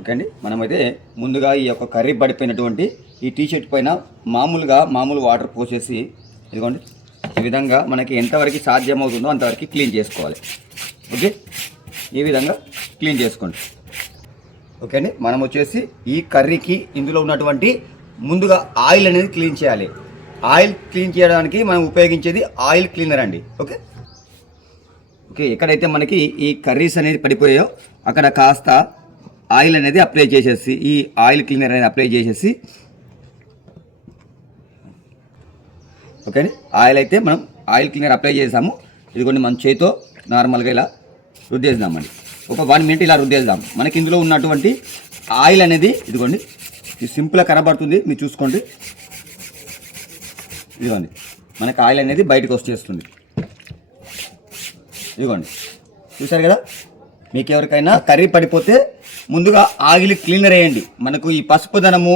Okay అండి, మనమైతే ముందుగా ఈ యొక్క కర్రీ పడిపోయినటువంటి ఈ టీషర్ట్ పైన మామూలు వాటర్ పోసేసి ఇదిగోండి ఈ విధంగా మనకి ఎంతవరకు సాధ్యమవుతుందో అంతవరకు క్లీన్ చేసుకోవాలి. ఓకే, ఈ విధంగా క్లీన్ చేసుకోండి. ఓకే అండి, మనం వచ్చేసి ఈ కర్రీకి ఇందులో ఉన్నటువంటి ముందుగా ఆయిల్ అనేది క్లీన్ చేయాలి. ఆయిల్ క్లీన్ చేయడానికి మనం ఉపయోగించేది ఆయిల్ క్లీనర్ అండి. ఓకే ఓకే ఎక్కడైతే మనకి ఈ కర్రీస్ అనేది పడిపోయాయో అక్కడ కాస్త ఆయిల్ అనేది అప్లై చేసేసి ఈ ఆయిల్ క్లీనర్ అనేది అప్లై చేసేసి ఓకే అండి, ఆయిల్ అయితే మనం ఆయిల్ క్లీనర్ అప్లై చేసాము. ఇదిగోండి మనం చేతితో నార్మల్గా ఇలా రుద్దేద్దామండి. ఒక 1 మినిట్ ఇలా రుద్దేద్దాం. మనకి ఇందులో ఉన్నటువంటి ఆయిల్ అనేది ఇదిగోండి ఇది సింపుల్గా కనబడుతుంది, మీరు చూసుకోండి. ఇదిగోండి మనకి ఆయిల్ అనేది బయటకు వచ్చేస్తుంది. ఇదిగోండి చూసారు కదా. మీకు ఎవరికైనా కర్రీ పడిపోతే ముందుగా ఆయిల్ క్లీనర్ వేయండి. మనకు ఈ పసుపు ధనము,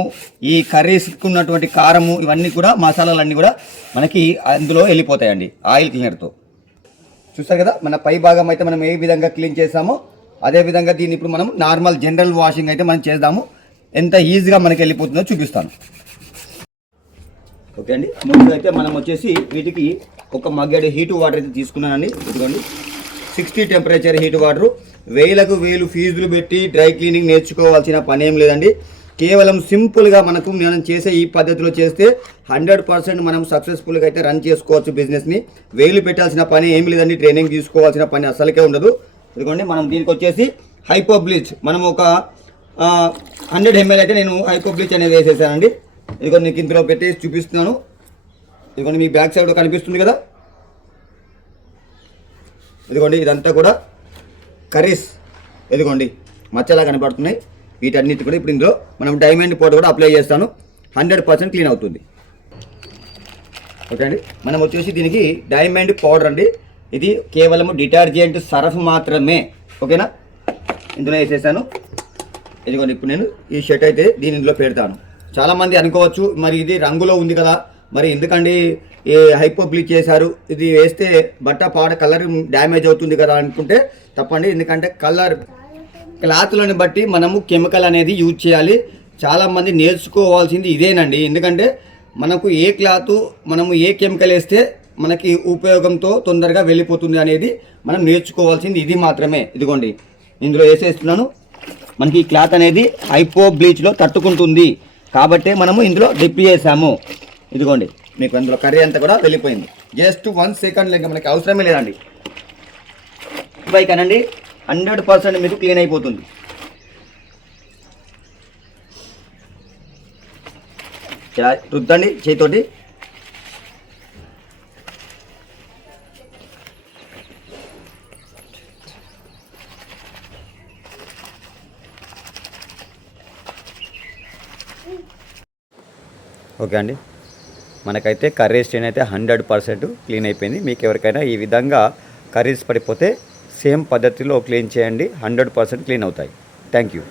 ఈ కర్రీస్కి ఉన్నటువంటి కారము, ఇవన్నీ కూడా మసాలాలన్నీ కూడా మనకి అందులో వెళ్ళిపోతాయండి ఆయిల్ క్లీనర్తో. చూసారు కదా, మన పై భాగం అయితే మనం ఏ విధంగా క్లీన్ చేసామో అదే విధంగా దీన్ని ఇప్పుడు మనం నార్మల్ జనరల్ వాషింగ్ అయితే మనం చేద్దాము. ఎంత ఈజీగా మనకి వెళ్ళిపోతుందో చూపిస్తాను. ఓకే అండి, ముందు అయితే మనం వచ్చేసి వీటికి ఒక మగ్గడి హీట్ వాటర్ అయితే తీసుకున్నానండి. ఇదిగోండి 60 టెంపరేచర్ హీట్ వాటరు. వేలకు ఫీజులు పెట్టి డ్రై క్లీనింగ్ నేర్చుకోవాల్సిన పని ఏం లేదండి. కేవలం సింపుల్గా మనం చేసే ఈ పద్ధతిలో చేస్తే 100% మనం సక్సెస్ఫుల్గా అయితే రన్ చేసుకోవచ్చు బిజినెస్ని. వేలు పెట్టాల్సిన పని ఏం లేదండి, ట్రైనింగ్ తీసుకోవాల్సిన పని అసలుకే ఉండదు. ఇదిగోండి మనం దీనికి వచ్చేసి హైపో బ్లీచ్ మనం ఒక 100 ml అయితే నేను హైపో బ్లీచ్ అనేది వేసేసానండి. ఇదిగోండి నీకు ఇందులో పెట్టేసి చూపిస్తున్నాను. ఇదిగోండి మీ బ్యాక్ సైడ్ కనిపిస్తుంది కదా. ఇదిగోండి ఇదంతా కూడా కర్రీస్ ఇదిగోండి మచ్చలా కనపడుతున్నాయి. వీటన్నిటి కూడా ఇప్పుడు ఇందులో మనం డైమండ్ పౌడర్ కూడా అప్లై చేస్తాను. 100% క్లీన్ అవుతుంది. ఓకే అండి, మనం వచ్చేసి దీనికి డైమండ్ పౌడర్ అండి. ఇది కేవలం డిటర్జెంట్ సర్ఫ్ మాత్రమే. ఓకేనా, ఇందులో వేసేసాను. ఇదిగోండి ఇప్పుడు నేను ఈ షర్ట్ అయితే దీని ఇందులో పెడతాను. చాలామంది అనుకోవచ్చు మరి ఇది రంగులో ఉంది కదా, మరి ఎందుకండి ఏ హైపో బ్లీచ్ చేశారు, ఇది వేస్తే బట్ట కలర్ డ్యామేజ్ అవుతుంది కదా అనుకుంటే తప్పండి. ఎందుకంటే క్లాత్లను బట్టి మనము కెమికల్ అనేది యూజ్ చేయాలి. చాలామంది నేర్చుకోవాల్సింది ఇదేనండి. ఎందుకంటే మనకు ఏ క్లాత్ మనము ఏ కెమికల్ వేస్తే మనకి ఉపయోగంతో తొందరగా వెళ్ళిపోతుంది అనేది మనం నేర్చుకోవాల్సింది ఇది మాత్రమే. ఇదిగోండి ఇందులో వేసేస్తున్నాను. మనకి ఈ క్లాత్ అనేది హైపో బ్లీచ్లో తట్టుకుంటుంది కాబట్టే మనము ఇందులో డిప్ చేసాము. ఇదిగోండి మీకు అందులో కర్రీ అంతా కూడా వెళ్ళిపోయింది. జస్ట్ 1 సెకండ్ లెక్క మనకి అవసరమే లేదండి. కానండి 100% మీకు క్లీన్ అయిపోతుంది. రుద్దండి చేతితోటి. ఓకే అండి, మనకైతే కర్రీస్ స్టెయిన్ అయితే 100% క్లీన్ అయిపోయింది. మీకు ఎవరికైనా ఈ విధంగా కర్రీస్ పడిపోతే సేమ్ పద్ధతిలో క్లీన్ చేయండి, 100% క్లీన్ అవుతాయి. Thank you.